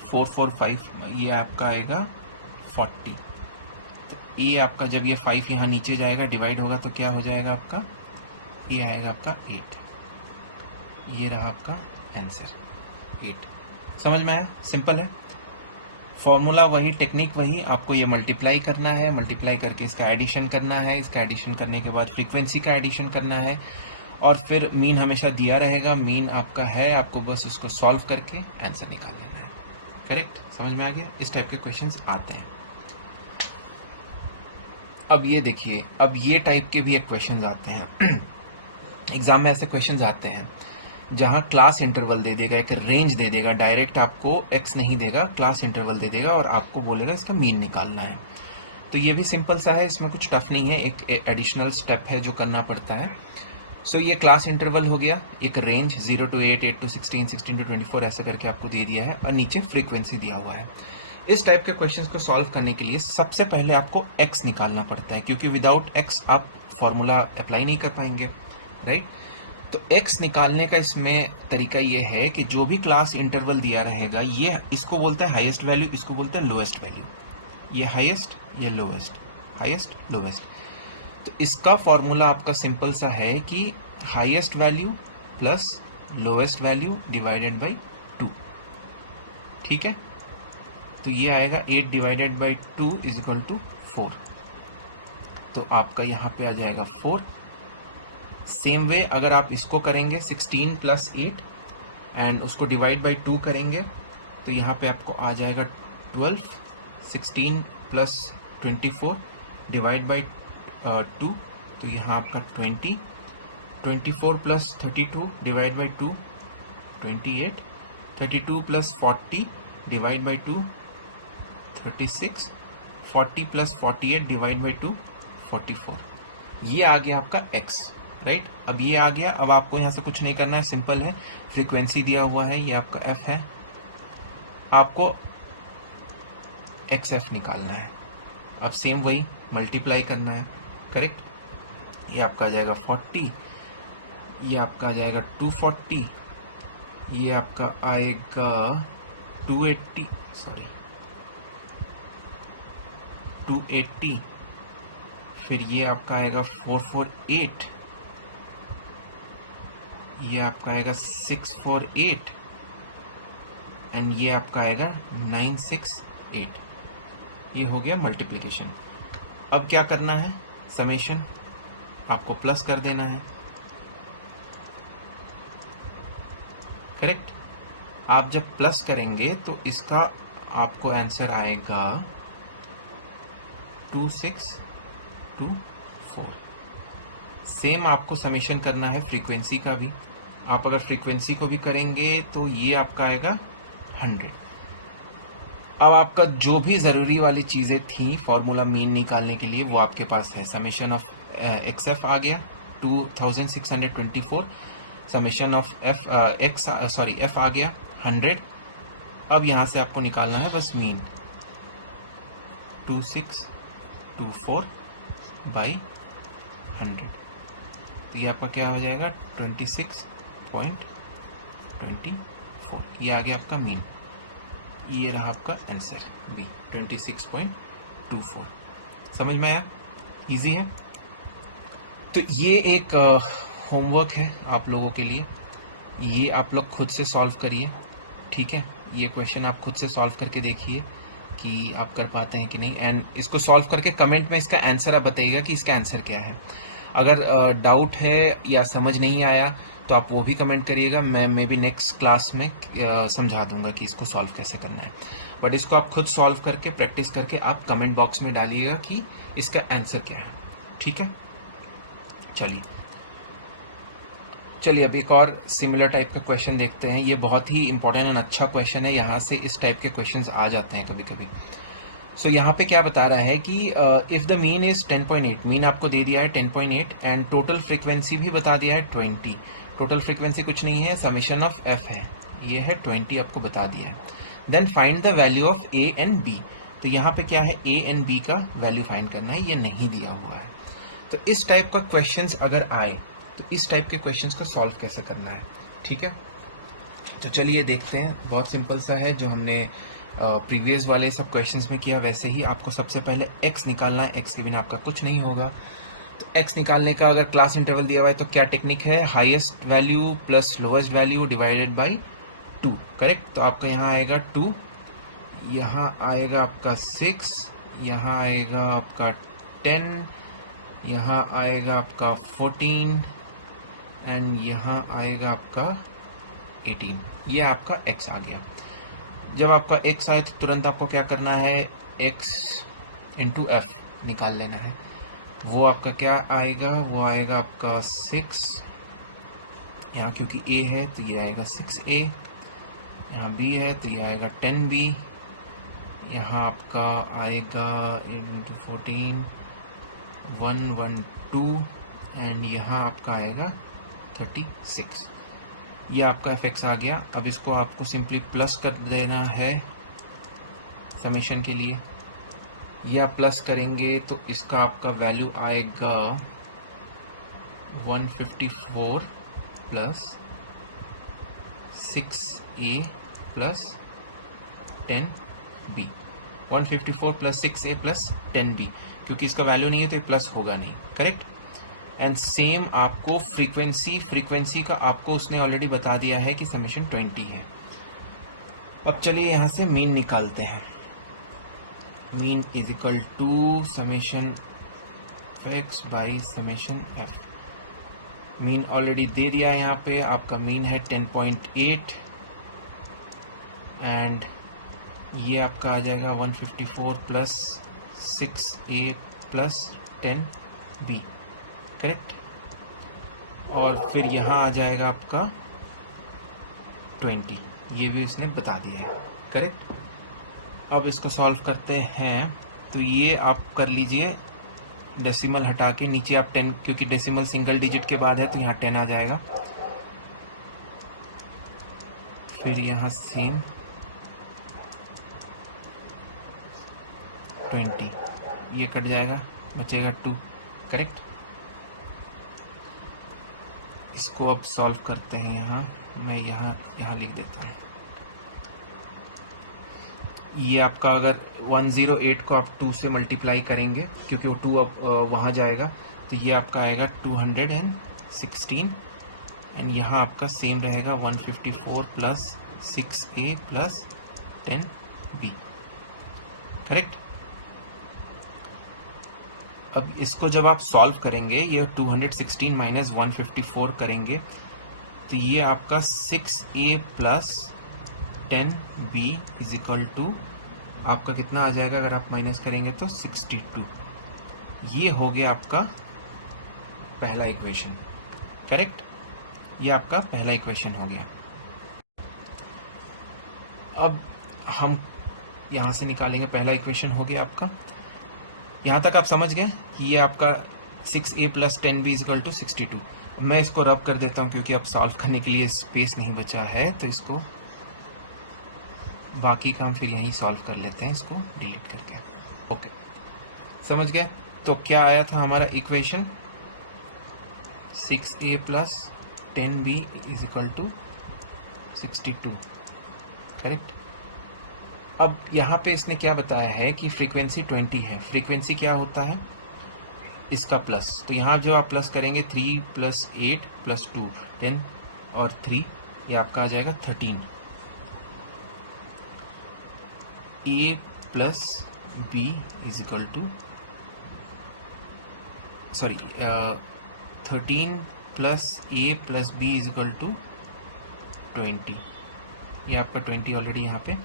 445, ये आपका आएगा 40। तो ए आपका जब ये 5 यहाँ नीचे जाएगा डिवाइड होगा तो क्या हो जाएगा आपका, ये आएगा आपका 8, ये रहा आपका आंसर 8। समझ में आया, सिंपल है। फॉर्मूला वही, टेक्निक वही, आपको ये मल्टीप्लाई करना है, मल्टीप्लाई करके इसका एडिशन करना है, इसका एडिशन करने के बाद फ्रीक्वेंसी का एडिशन करना है और फिर मीन हमेशा दिया रहेगा, मीन आपका है, आपको बस उसको सॉल्व करके आंसर निकाल लेना है, करेक्ट। समझ में आ गया, इस टाइप के क्वेश्चंस आते हैं। अब ये देखिए, अब ये टाइप के भी एक क्वेश्चंस आते हैं एग्जाम में ऐसे क्वेश्चंस आते हैं जहां क्लास इंटरवल दे देगा, एक रेंज दे देगा, डायरेक्ट आपको एक्स नहीं देगा, क्लास इंटरवल दे देगा और आपको बोलेगा इसका मीन निकालना है। तो ये भी सिंपल सा है, इसमें कुछ टफ नहीं है, एक एडिशनल स्टेप है जो करना पड़ता है। सो ये क्लास इंटरवल हो गया, एक रेंज 0 to 8, 8 to 16, 16 to 24 ऐसा करके आपको दे दिया है और नीचे फ्रीक्वेंसी दिया हुआ है। इस टाइप के क्वेश्चंस को सॉल्व करने के लिए सबसे पहले आपको x निकालना पड़ता है क्योंकि विदाउट x आप फॉर्मूला अप्लाई नहीं कर पाएंगे, राइट। तो x निकालने का इसमें तरीका ये है कि जो भी क्लास इंटरवल दिया रहेगा, ये इसको बोलते हैं हाईएस्ट वैल्यू, इसको बोलते हैं लोएस्ट वैल्यू, ये हाईएस्ट, ये लोएस्ट, हाईएस्ट लोएस्ट। तो इसका फॉर्मूला आपका सिंपल सा है कि highest value plus lowest value divided by 2, ठीक है। तो ये आएगा 8 divided by 2 is equal to 4, तो आपका यहाँ पे आ जाएगा 4। सेम वे अगर आप इसको करेंगे 16 प्लस 8 एंड उसको डिवाइड बाई 2 करेंगे तो यहाँ पे आपको आ जाएगा 12, 16 प्लस 24 डिवाइड बाई 2, तो यहाँ आपका 20, 24 plus 32 divide by 2 28, 32 plus 40 divide by 2 36, 40 plus 48 divide by 2 44, ये आ गया आपका x, राइट। अब ये आ गया, अब आपको यहाँ से कुछ नहीं करना है, सिंपल है, फ्रीक्वेंसी दिया हुआ है, ये आपका f है, आपको xf निकालना है। अब सेम वही मल्टीप्लाई करना है, करेक्ट। ये आपका आ जाएगा 40, ये आपका आ जाएगा 240, ये आपका आएगा 280, सॉरी 280, फिर ये आपका आएगा 448, ये आपका आएगा 648 एंड ये आपका आएगा 968। ये हो गया मल्टीप्लिकेशन। अब क्या करना है, समेशन आपको प्लस कर देना है, करेक्ट। आप जब प्लस करेंगे तो इसका आपको आंसर आएगा 2624। सेम आपको समेशन करना है फ्रीक्वेंसी का भी। आप अगर फ्रीक्वेंसी को भी करेंगे तो ये आपका आएगा 100। अब आपका जो भी ज़रूरी वाली चीज़ें थी फॉर्मूला मीन निकालने के लिए वो आपके पास है। समेशन ऑफ एक्स एफ आ गया 2624, समेशन ऑफ एफ आ गया 100। अब यहाँ से आपको निकालना है बस मीन 2624 बाई 100। तो ये आपका क्या हो जाएगा 26.24। ये आ गया आपका मीन। ये रहा आपका आंसर बी 26.24। समझ में आया? इजी है। तो ये एक होमवर्क है आप लोगों के लिए। ये आप लोग खुद से सॉल्व करिए, ठीक है। ये क्वेश्चन आप खुद से सॉल्व करके देखिए कि आप कर पाते हैं कि नहीं। एंड इसको सॉल्व करके कमेंट में इसका आंसर आप बताइएगा कि इसका आंसर क्या है। अगर डाउट है या समझ नहीं आया तो आप वो भी कमेंट करिएगा। मैं मे बी नेक्स्ट क्लास में समझा दूंगा कि इसको सॉल्व कैसे करना है। बट इसको आप खुद सॉल्व करके प्रैक्टिस करके आप कमेंट बॉक्स में डालिएगा कि इसका आंसर क्या है, ठीक है। चलिए अब एक और सिमिलर टाइप का क्वेश्चन देखते हैं। ये बहुत ही इंपॉर्टेंट एंड अच्छा क्वेश्चन है। यहाँ से इस टाइप के क्वेश्चंस आ जाते हैं कभी कभी। सो यहाँ पे क्या बता रहा है कि if the mean is 10.8, mean आपको दे दिया है 10.8 एंड टोटल फ्रीक्वेंसी भी बता दिया है 20। टोटल फ्रीक्वेंसी कुछ नहीं है, समेशन ऑफ एफ है, ये है 20 आपको बता दिया है। Then find the value of A and B. तो यहाँ पे क्या है, ए एंड बी का वैल्यू फाइंड करना है, ये नहीं दिया हुआ है। तो इस टाइप का क्वेश्चंस अगर आए तो इस टाइप के क्वेश्चंस को सॉल्व कैसे करना है, ठीक है। तो चलिए देखते हैं। बहुत सिंपल सा है, जो हमने प्रीवियस वाले सब क्वेश्चंस में किया वैसे ही। आपको सबसे पहले x निकालना है, x के बिना आपका कुछ नहीं होगा। तो x निकालने का अगर क्लास इंटरवल दिया हुआ है तो क्या टेक्निक है, highest value plus lowest value divided by 2, correct. तो आपका यहाँ आएगा 2, यहाँ आएगा आपका 6, यहाँ आएगा आपका 10, यहाँ आएगा आपका 14 एंड यहाँ आएगा आपका 18। ये आपका x आ गया। जब आपका x आए तो तुरंत आपको क्या करना है, x इंटू एफ निकाल लेना है। वो आपका क्या आएगा, वो आएगा आपका 6, यहाँ क्योंकि a है तो ये आएगा 6a, यहाँ b है तो ये आएगा 10b, यहाँ आपका आएगा इंटू 14 112 एंड यहाँ आपका आएगा 36। ये आपका एफ आ गया। अब इसको आपको सिंपली प्लस कर देना है समेशन के लिए। ये आप प्लस करेंगे तो इसका आपका वैल्यू आएगा 154 plus 6a plus 10b। 154 plus 6a plus 10b, क्योंकि इसका वैल्यू नहीं है तो ये प्लस होगा नहीं, करेक्ट। एंड सेम आपको फ्रीक्वेंसी का आपको उसने ऑलरेडी बता दिया है कि समेशन 20 है। अब चलिए यहाँ से मीन निकालते हैं। Mean is equal to summation x by summation f। Mean already दे दिया है, यहाँ पे आपका मीन है 10.8 एंड ये आपका आ जाएगा 154 plus 6a plus 10b, correct. और फिर यहाँ आ जाएगा आपका 20, ये भी इसने बता दिया है, करेक्ट। अब इसको सॉल्व करते हैं। तो ये आप कर लीजिए डेसिमल हटा के, नीचे आप 10, क्योंकि डेसिमल सिंगल डिजिट के बाद है तो यहाँ 10 आ जाएगा। फिर यहाँ सेम 20, ये कट जाएगा, बचेगा 2, करेक्ट। इसको अब सॉल्व करते हैं। मैं यहाँ लिख देता हूँ। ये आपका अगर 108 को आप 2 से मल्टीप्लाई करेंगे, क्योंकि वो 2 अब वहाँ जाएगा, तो ये आपका आएगा 216 एंड यहाँ आपका सेम रहेगा 154 plus 6a plus 10b, correct. अब इसको जब आप सॉल्व करेंगे, ये 216 माइनस 154 करेंगे तो ये आपका 6a plus 10b is equal to आपका कितना आ जाएगा अगर आप माइनस करेंगे तो 62। ये हो गया आपका पहला इक्वेशन, करेक्ट। ये आपका पहला इक्वेशन हो गया। अब हम यहाँ से निकालेंगे, पहला इक्वेशन हो गया आपका। यहाँ तक आप समझ गए कि ये आपका 6a plus 10b is equal to 62। मैं इसको रब कर देता हूँ क्योंकि अब सॉल्व करने के लिए स्पेस नहीं बचा है, तो इसको बाकी काम फिर यहीं सॉल्व कर लेते हैं, इसको डिलीट करके। ओके, समझ गए। तो क्या आया था हमारा equation, 6a plus 10b is equal to 62, correct. अब यहाँ पे इसने क्या बताया है कि फ्रीक्वेंसी 20 है। फ्रीक्वेंसी क्या होता है इसका प्लस, तो यहाँ जो आप प्लस करेंगे 3 प्लस 8 प्लस 2 10 और 3, ये आपका आ जाएगा 13। a plus b is equal to 13 plus a plus b is equal to 20। ये आपका 20 ऑलरेडी यहाँ पे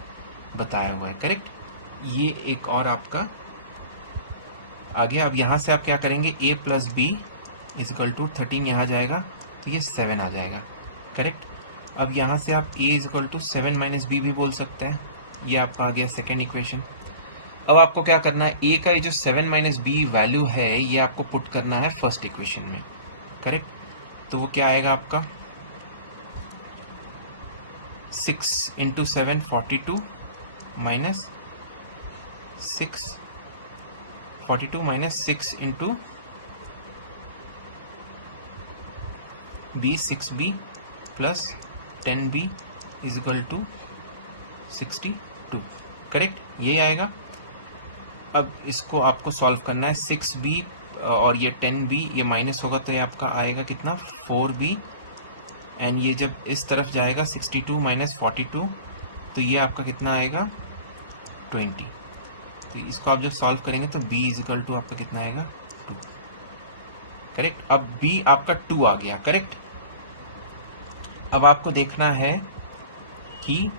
बताया हुआ है, करेक्ट। ये एक और आपका आ गया। अब यहाँ से आप क्या करेंगे, a plus B is equal to 13 यहाँ जाएगा तो ये 7 आ जाएगा, करेक्ट। अब यहाँ से आप a is equal to 7 minus B भी बोल सकते हैं। ये आपका आ गया सेकेंड इक्वेशन। अब आपको क्या करना है, a का ये जो 7 माइनस बी वैल्यू है ये आपको पुट करना है फर्स्ट इक्वेशन में, करेक्ट। तो वो क्या आएगा आपका 6 into 7 42 minus 42 minus 6 into B 6b plus 10b is equal to 62, correct. यही आएगा। अब इसको आपको सॉल्व करना है, 6b और ये 10b ये माइनस होगा तो ये आपका आएगा कितना 4b, एंड ये जब इस तरफ जाएगा 62 माइनस 42 तो ये आपका कितना आएगा 20। तो इसको आप जब सॉल्व करेंगे तो b इज इक्वल टू आपका कितना आएगा 2, करेक्ट। अब b आपका 2 आ गया, करेक्ट। अब आपको देखना है कि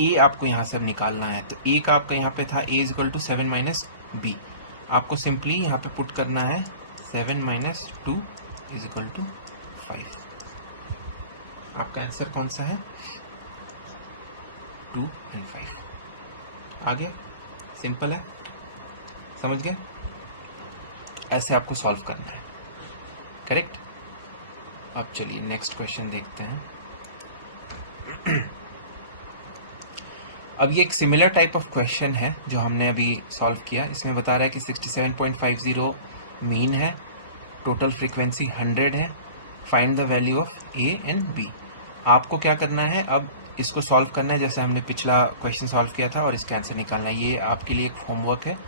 a आपको यहाँ से अब निकालना है, तो a का आपका यहाँ पे था a is equal to 7 minus B. आपको सिंपली यहाँ पे पुट करना है 7 माइनस 2 इज इक्वल टू 5। आपका आंसर कौन सा है 2 एंड 5। आ गया, सिंपल है, समझ गए। ऐसे आपको सॉल्व करना है, करेक्ट। अब चलिए नेक्स्ट क्वेश्चन देखते हैं। अब ये एक सिमिलर टाइप ऑफ क्वेश्चन है जो हमने अभी सॉल्व किया। इसमें बता रहा है कि 67.50 मीन है, टोटल फ्रीक्वेंसी 100 है, find the value of a and b। आपको क्या करना है, अब इसको सॉल्व करना है जैसे हमने पिछला क्वेश्चन सॉल्व किया था और इसका आंसर निकालना है। ये आपके लिए एक होमवर्क है,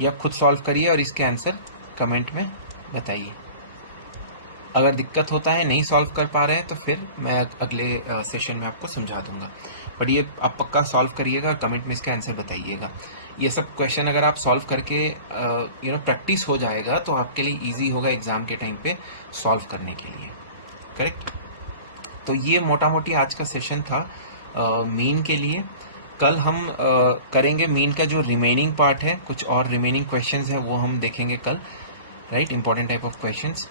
ये आप खुद सॉल्व करिए और इसके आंसर कमेंट में बताइए। अगर दिक्कत होता है, नहीं सॉल्व कर पा रहे हैं, तो फिर मैं अगले सेशन में आपको समझा दूंगा। बट ये आप पक्का सॉल्व करिएगा और कमेंट में इसके आंसर बताइएगा। ये सब क्वेश्चन अगर आप सॉल्व करके प्रैक्टिस हो जाएगा तो आपके लिए ईजी होगा एग्ज़ाम के टाइम पे सॉल्व करने के लिए, करेक्ट। तो ये मोटा मोटी आज का सेशन था मीन के लिए। कल हम करेंगे मीन का जो रिमेनिंग पार्ट है, कुछ और रिमेनिंग क्वेश्चंस है वो हम देखेंगे कल, right. Important type of questions.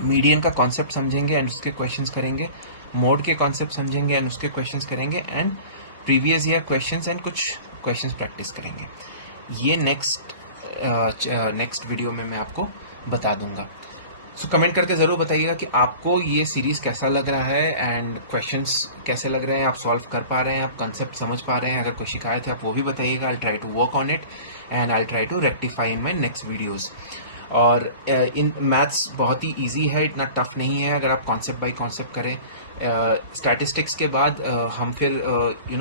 Median का कॉन्सेप्ट समझेंगे एंड उसके क्वेश्चंस करेंगे, मोड के कॉन्सेप्ट समझेंगे एंड उसके क्वेश्चंस करेंगे, and previous year questions and कुछ क्वेश्चंस प्रैक्टिस करेंगे। ये नेक्स्ट वीडियो में मैं आपको बता दूंगा। सो कमेंट करके ज़रूर बताइएगा कि आपको ये सीरीज़ कैसा लग रहा है एंड क्वेश्चंस कैसे लग रहे हैं, आप सॉल्व कर पा रहे हैं, आप कंसेप्ट समझ पा रहे हैं। अगर कोई शिकायत है आप वो भी बताइएगा। I try to work on it and I try to rectify in my next videos. और इन मैथ्स बहुत ही इजी है, इतना टफ नहीं है अगर आप कॉन्सेप्ट बाय कॉन्सेप्ट करें। स्टैटिस्टिक्स के बाद हम फिर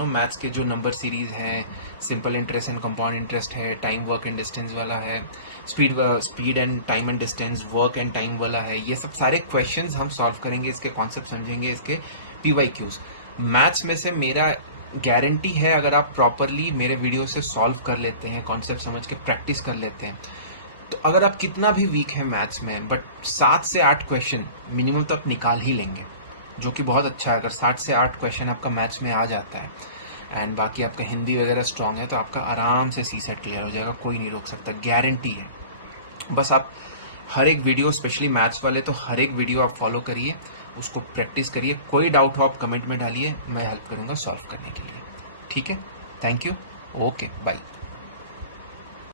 मैथ्स के जो नंबर सीरीज़ हैं, simple interest and compound interest है, टाइम वर्क एंड डिस्टेंस वाला है, speed and time and distance, work and time वाला है, ये सब सारे क्वेश्चंस हम सॉल्व करेंगे, इसके कॉन्सेप्ट समझेंगे, इसके PYQs। मैथ्स में से मेरा गारंटी है अगर आप प्रॉपरली मेरे वीडियो से सॉल्व कर लेते हैं, कॉन्सेप्ट समझ के प्रैक्टिस कर लेते हैं, तो अगर आप कितना भी वीक है मैथ्स में, बट 7 से 8 क्वेश्चन मिनिमम तो आप निकाल ही लेंगे, जो कि बहुत अच्छा है। अगर 7 से 8 क्वेश्चन आपका मैथ्स में आ जाता है एंड बाकी आपका हिंदी वगैरह स्ट्रांग है तो आपका आराम से सी सेट क्लियर हो जाएगा, कोई नहीं रोक सकता, गारंटी है। बस आप हर एक वीडियो, स्पेशली मैथ्स वाले तो हर एक वीडियो आप फॉलो करिए, उसको प्रैक्टिस करिए। कोई डाउट हो आप कमेंट में डालिए, मैं हेल्प करूँगा सॉल्व करने के लिए। ठीक है, थैंक यू, ओके बाय।